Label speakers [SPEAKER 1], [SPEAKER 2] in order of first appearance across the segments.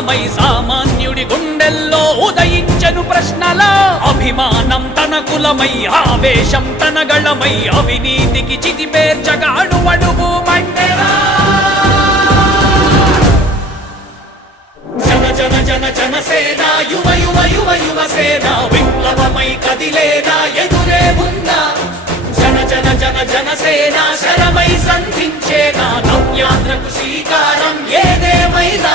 [SPEAKER 1] అభిమతమై సామాన్యుడి గుండెల్లో ఉదయించను ప్రశ్నల. అభిమానం తన కులమై ఆవేశం తన గళమై అవినీతికి చితి పేర్చగా అణువణువు మండెరా
[SPEAKER 2] జన జన జన జనసేన యువ యువ యువ యువసేన విప్లవమై కదిలేనా ఎదురే ఉందా జన జన జన జనసేన శరమై సంధించేనా నవ్యాంధ్రకు శ్రీకారం ఏదేమైనా.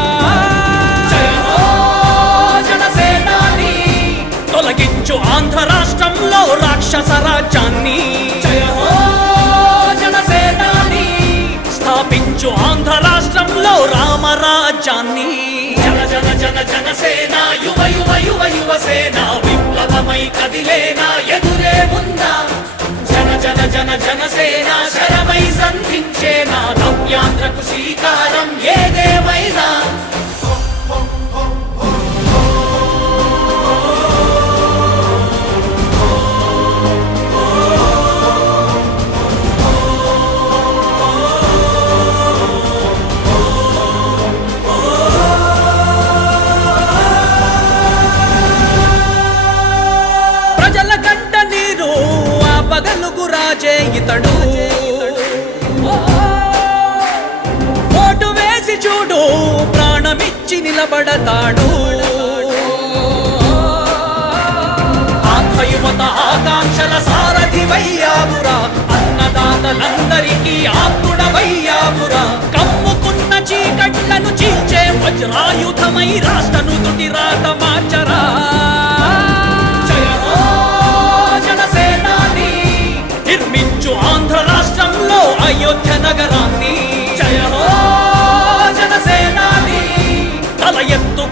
[SPEAKER 1] తొలగించు ఆంధ్ర రాష్ట్రంలో రాక్షస రాజ్యాన్ని. స్థాపించు ఆంధ్ర రాష్ట్రంలో రామరాజ్యాన్ని
[SPEAKER 2] జన జన జన జనసేన యువ యువ యువ యువసేన విప్లవమై కదిలేనా ఎదురే ఉందా జన జన జన జనసేన శరమై సంధించేనా? నవ్యాంధ్రకు శ్రీకారం ఏదేమైనా?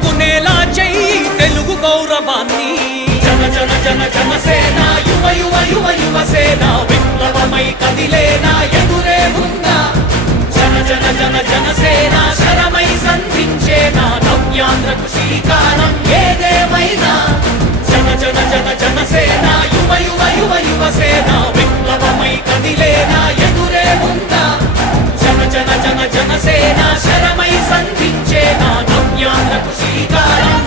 [SPEAKER 1] ఎత్తుకునేలా చెయ్యి తెలుగు గౌరవాన్ని.
[SPEAKER 2] జన జన జన జనసేన యువ యువ యువ యువసేన విప్లవమై కదిలేనా ఎదురే ఉందా జన జన జన జనసేన శరమై సంధించేనా నవ్యాంధ్రకు శ్రీకారం ఏదేమైనా. జన జన జన జనసేన యువ యువ యువ యువసేన విప్లవమై కదిలేనా ఎదురే ఉందా జన జన జన జనసేన శరమై సంధించేనా నవ్యాంధ్రకు శ్రీకారం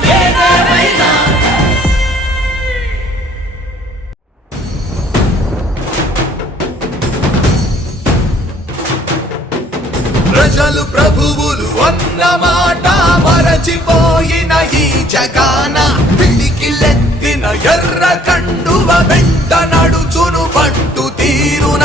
[SPEAKER 3] ప్రజలు ప్రభువులు అన్నమాట మరచిపోయిన ఈ జగాన. పిడికిలెత్తిన ఎర్ర కండువ వెంట నడుచును పట్టు తీరున.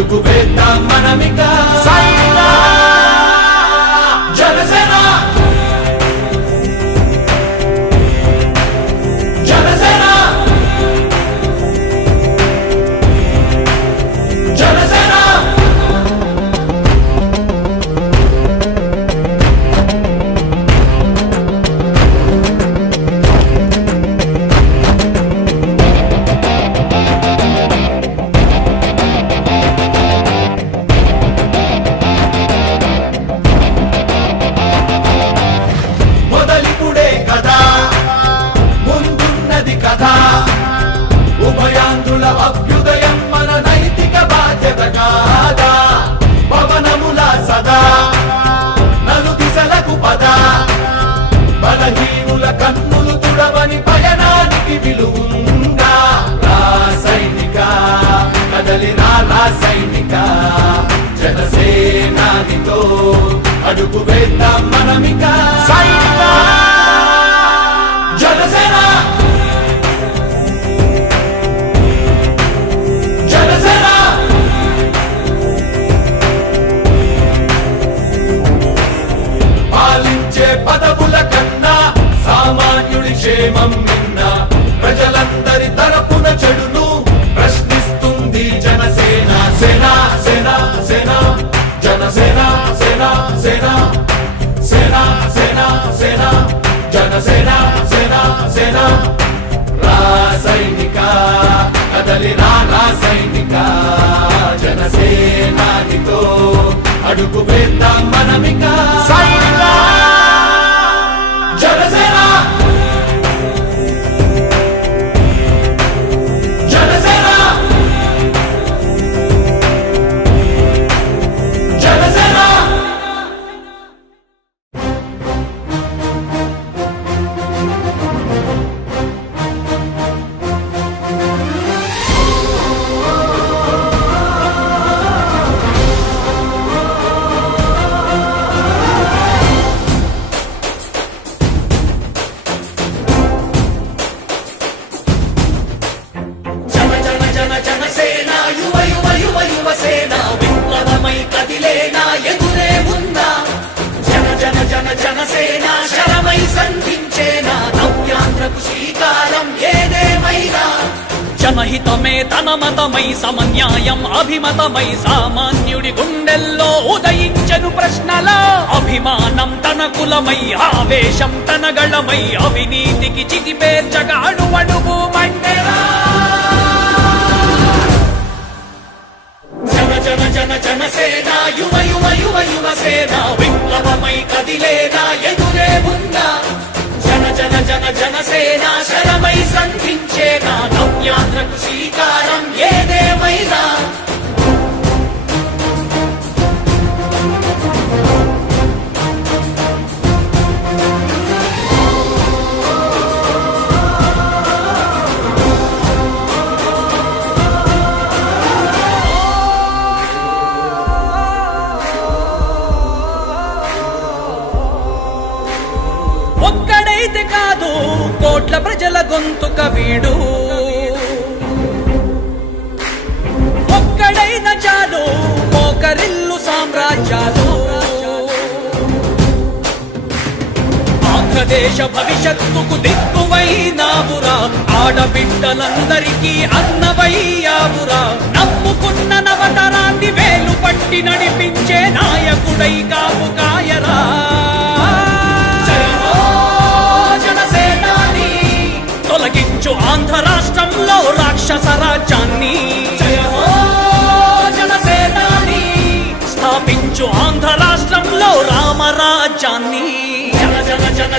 [SPEAKER 4] అడుగు వేద్దాం మనమిక. సైనా అడుగు వేద్దాం మనమిక. సాయి సేనా సేనా సేనా సేనా సేనా జనసేన సేనా సేనా రాసైనిక కదలి రాసైనిక జనసేనానితో అడుగు వేద్దాం మనమిక
[SPEAKER 1] సహితమే తన మతమై సమన్యాయం అభిమతమై సామాన్యుడి గుండెల్లో ఉదయించను ప్రశ్నల. అభిమానం తన కులమై ఆవేశం తన గళమై అవినీతికి
[SPEAKER 2] చితి చిగిపేర్చగా అడుగు యువ యువ యువ యువ సేన విప్లవమై కదిలేనా ఎదురే ఉందా? జన జన జనసేన శరమై సంధించేనా నవ్యాంధ్రకు శ్రీకారం. ఏదేమైనా
[SPEAKER 1] దేశ భవిష్యత్తుకు దిక్కువైనావురా. ఆడబిడ్డలందరికీ అన్నవయ్యావురా. నమ్ముకున్న నవతరాన్ని వేలు పట్టి నడిపించే నాయకుడై కావు కాయరా.
[SPEAKER 2] జనసేనాని.
[SPEAKER 1] తొలగించు ఆంధ్ర రాష్ట్రంలో రాక్షస రాజ్యాన్ని. స్థాపించు ఆంధ్ర రాష్ట్రంలో రామరాజ్యాన్ని.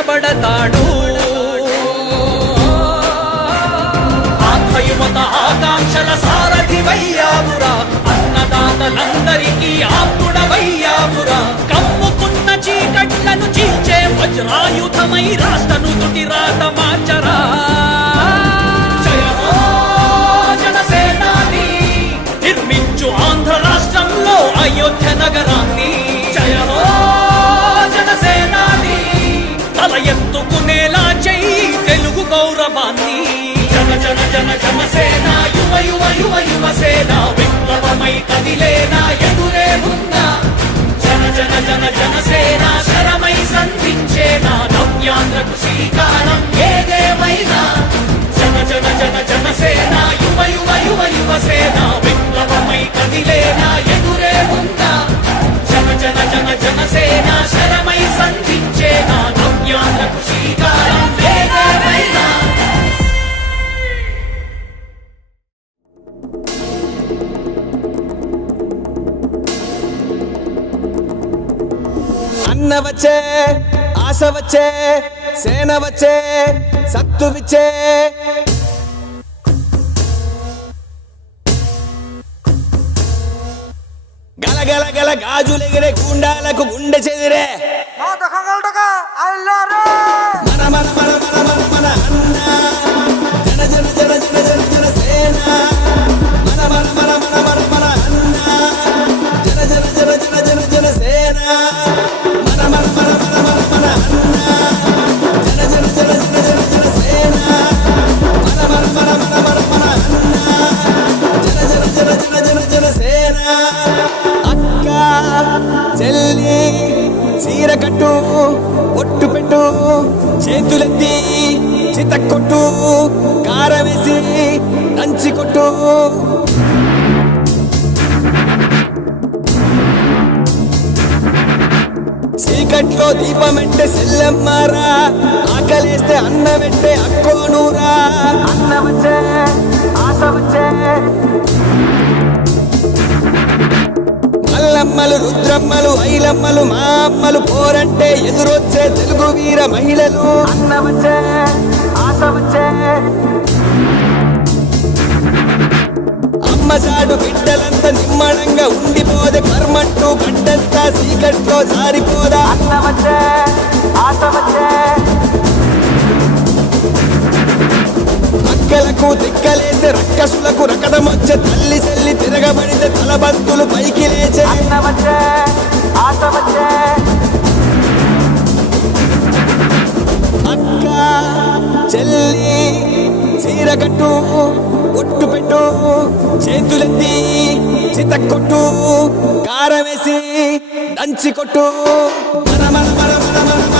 [SPEAKER 1] నిలబడతాడు ఆత్మయుమత ఆకాంక్షల సారథి సారథివయ్యావురా. అన్నదాతలందరికీ ఆత్ముడవయ్యావురా. కమ్ముకున్న చీకట్లను చీల్చే వజ్రాయుధమై రాష్ట్రను తుటి రాత మార్చరా.
[SPEAKER 2] జనసేనాని.
[SPEAKER 1] నిర్మించు ఆంధ్ర రాష్ట్రంలో అయోధ్య
[SPEAKER 2] నగరా. జనసేన యువ యువ యువ యువ యువసేన విప్లవమై కదిలేనా ఎదురే ఉందా జన జన జన జనసేన శరమై సంధించేనా నవ్యాంధ్రకు శ్రీకారం ఏదేమైనా? జన జన జన జనసేన యువ యువ యువ యువ సేన విప్లవమై కదిలేనా ఎదురే ఉందా జన జన జన జనసేన శరమై సంధించేనా నవ్యాంధ్రకు శ్రీకారం ఏదేమైనా?
[SPEAKER 5] అన్న వచ్చే ఆశ వచ్చే సేన వచ్చే సత్తు విచ్చే. గలగల గల గల గాజులెగిరే గుండాలకు గుండె చెదిరే. చేతులెత్తి చిత కొట్టు కారవేసి దంచి కొట్టు. చీకట్లో దీపం అంటే సెల్లమ్మారా ఆకలేస్తే అన్నం అంటే అక్కోనూరా. అన్న వచ్చే ఆశ వచ్చే మల్లమ్మలు రుద్రమ్మలు ఐలమ్మలు మా అమ్మలు పోరంటే ఎదురొచ్చే తెలుగు వీర మహిళలు. అన్న వచ్చే ఆశ వచ్చే. అమ్మ చాడు బిడ్డలంతా నిమ్మడంగా ఉండిపోదే కర్మంటూ గడ్డంతా చీకట్లో జారిపోదా? అన్న వచ్చే ఆశ వచ్చే. చుక్కలకు తిక్కలేసే రక్కసులకు రకదమొచ్చే తల్లి చెల్లి తిరగబడితే తలబంతులు పైకి లేచే. అక్క చెల్లి చీర కట్టు ఒట్టు పెట్టు చేతులెత్తి చిత కొట్టు కారం వేసి దంచి కొట్టు.
[SPEAKER 6] మర మర మర మర మర.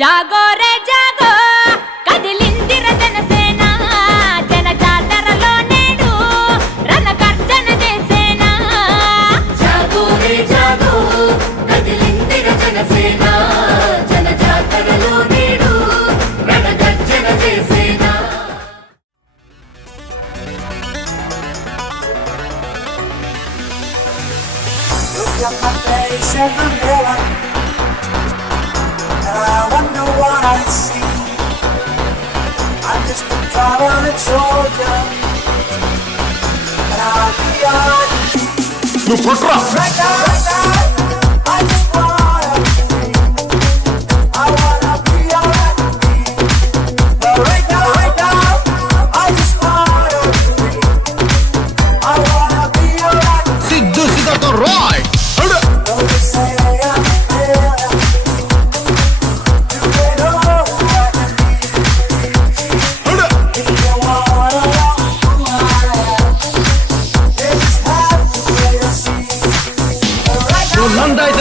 [SPEAKER 6] జాగోరే జాగో కదిలిందిర జనసేన జన జాతరలో నేడు రణ గర్జన చేసేనా
[SPEAKER 7] జాగోరే జాగో కదిలిందిర జనసేన జన జాతరలో నేడు
[SPEAKER 6] రణ గర్జన చేసేనా.
[SPEAKER 8] Look at my face, every i just a prominent soldier, and I'll be on. Right now, right now.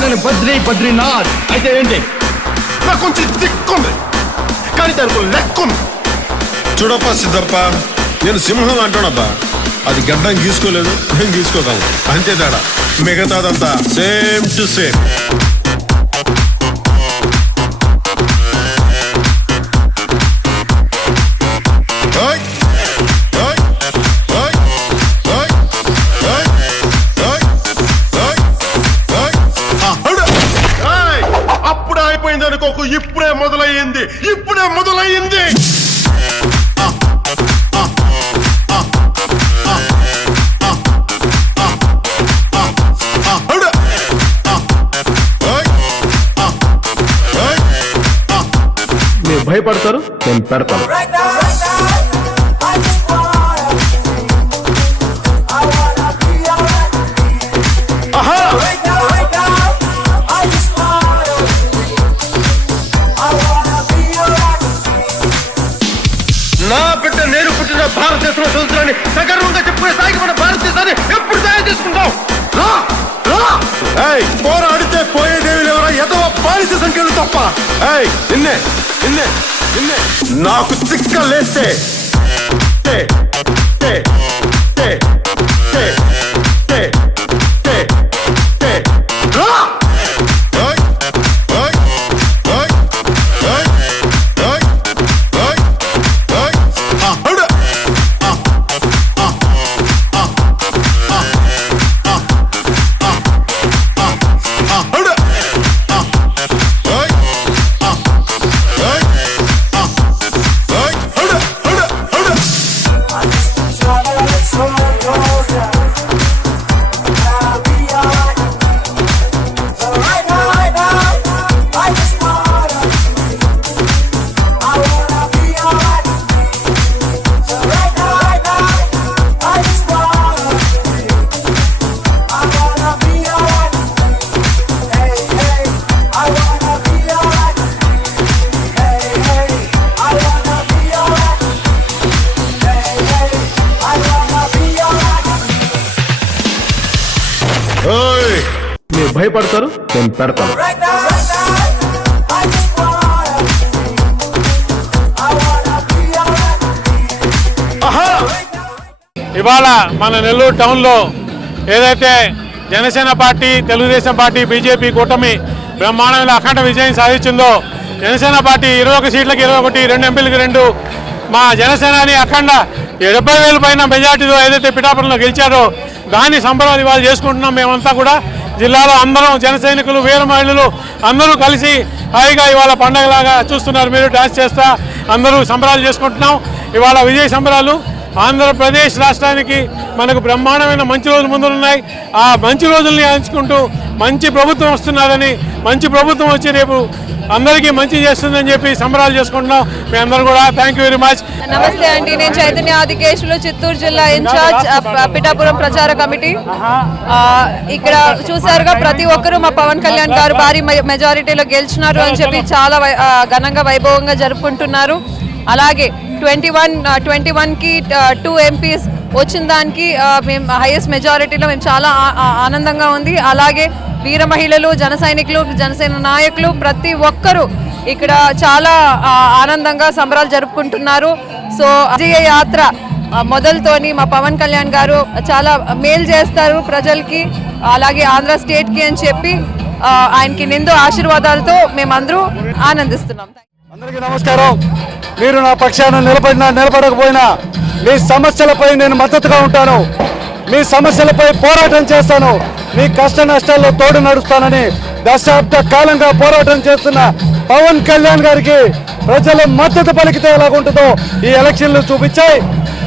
[SPEAKER 8] Badrinath అయితే ఏంటి? నాకు కొంచెం దిక్కుంది కానీ దానికి లెక్కుంది.
[SPEAKER 9] చూడప్ప సిద్ధప్ప నేను సింహం అంటానబ్బా. అది గడ్డం గీసుకోలేదు నేను గీసుకోగలను అంతే తేడా. మిగతాదంతా సేమ్ టు సేమ్.
[SPEAKER 8] భయపడతారు? నేను పెడతాను. నాకు తిక్కలేస్తే
[SPEAKER 10] ఇవాళ మన నెల్లూరు టౌన్లో ఏదైతే Janasena party Telugu Desam party BJP కూటమి బ్రహ్మాండంలో అఖండ విజయం సాధించిందో జనసేన పార్టీ ఇరవై ఒక సీట్లకు ఇరవై ఒకటి రెండు ఎంపీలకు రెండు మా జనసేనని అఖండ డెబ్బై వేల పైన మెజార్టీతో ఏదైతే పిఠాపురంలో గెలిచారో దాన్ని సంబరాలు ఇవాళ చేసుకుంటున్నాం మేమంతా కూడా. జిల్లాలో అందరం జన సైనికులు వీర మహిళలు అందరూ కలిసి హాయిగా ఇవాళ పండగలాగా చూస్తున్నారు. మీరు డాన్స్ చేస్తా అందరూ సంబరాలు చేసుకుంటున్నాం. ఇవాళ విజయ సంబరాలు ఆంధ్రప్రదేశ్ రాష్ట్రానికి మనకు బ్రహ్మాండమైన మంచి రోజులు ముందున్నాయి. ఆ మంచి రోజుల్ని ఆంచుకుంటూ మంచి ప్రభుత్వం వస్తున్నదని మంచి ప్రభుత్వం వచ్చి రేపు అందరికీ మంచి చేస్తుందని చెప్పి సంబరాలు చేసుకుంటున్నాం. మీ అందరూ కూడా థ్యాంక్ యూ వెరీ మచ్
[SPEAKER 11] నమస్తే అండి. నేను చైతన్య ఆదికేశులు చిత్తూరు జిల్లా ఇన్ఛార్జ్ పిఠాపురం ప్రచార కమిటీ. ఇక్కడ చూసారుగా ప్రతి ఒక్కరూ మా పవన్ కళ్యాణ్ గారు భారీ మె- మెజారిటీలో గెలిచినారు అని చెప్పి చాలా వై- ఘనంగా వైభవంగా జరుపుకుంటున్నారు. అలాగే ట్వంటీ వన్ ట్వంటీ వన్కి టూ ఎంపీస్ వచ్చిన దానికి మేము హైయెస్ట్ మెజారిటీలో మేము చాలా ఆనందంగా ఉంది. అలాగే వీర మహిళలు జన సైనికులు జనసేన నాయకులు ప్రతి ఒక్కరూ ఇక్కడ చాలా ఆనందంగా సంబరాలు జరుపుకుంటున్నారు. సో విజయ యాత్ర మొదలుతోని మా పవన్ కళ్యాణ్ గారు చాలా మేలు చేస్తారు ప్రజలకి. అలాగే ఆంధ్ర స్టేట్కి అని చెప్పి ఆయనకి నిండు ఆశీర్వాదాలతో మేమందరూ ఆనందిస్తున్నాం.
[SPEAKER 10] అందరికీ నమస్కారం. మీరు నా పక్షాన నిలబడినా నిలబడకపోయినా మీ సమస్యలపై నేను మద్దతుగా ఉంటాను. మీ సమస్యలపై పోరాటం చేస్తాను. మీ కష్ట నష్టాల్లో తోడు నడుస్తానని దశాబ్ద కాలంగా పోరాటం చేస్తున్న పవన్ కళ్యాణ్ గారికి ప్రజల మద్దతు పలికితే ఎలాగుంటుందో ఈ ఎలక్షన్లు చూపించాయి.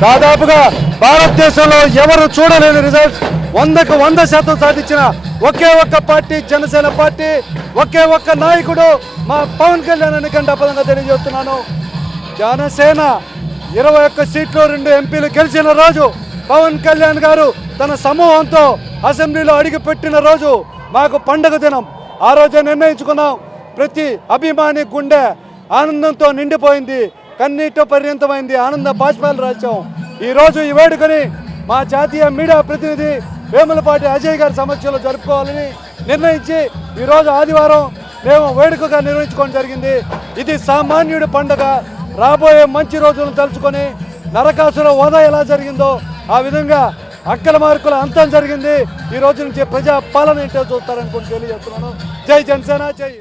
[SPEAKER 10] దాదాపుగా భారతదేశంలో ఎవరు చూడలేని రిజల్ట్స్ వందకు వంద శాతం సాధించిన ఒకే ఒక్క పార్టీ జనసేన పార్టీ ఒకే ఒక్క నాయకుడు మా పవన్ కళ్యాణ్ అని గంటాపదంగా తెలియజేస్తున్నాను. జనసేన ఇరవై ఒక్క సీట్లు రెండు ఎంపీలు గెలిచిన రోజు పవన్ కళ్యాణ్ గారు తన సమూహంతో అసెంబ్లీలో అడుగుపెట్టిన రోజు మాకు పండగ దినం. ఆ రోజే నిర్ణయించుకున్నాం. ప్రతి అభిమాని గుండె ఆనందంతో నిండిపోయింది. కన్నీటితో పరిణితమైంది ఆనంద బాష్పాలు రాశాం ఈ రోజు ఈ వేడుకని మా జాతీయ మీడియా ప్రతినిధి వేములపాటి అజయ్ గారి సమక్షంలో జరుపుకోవాలని నిర్ణయించి ఈరోజు ఆదివారం మేము వేడుకగా నిర్వహించుకోవడం జరిగింది. ఇది సామాన్యుడి పండుగ. రాబోయే మంచి రోజులను తలుచుకొని నరకాసుల హోదా ఎలా జరిగిందో ఆ విధంగా అక్కల మార్కుల అంతం జరిగింది. ఈ రోజు నుంచి ప్రజా పాలన ఏంటో చూస్తారనుకుని తెలియజేస్తున్నాను. జై జనసేన జై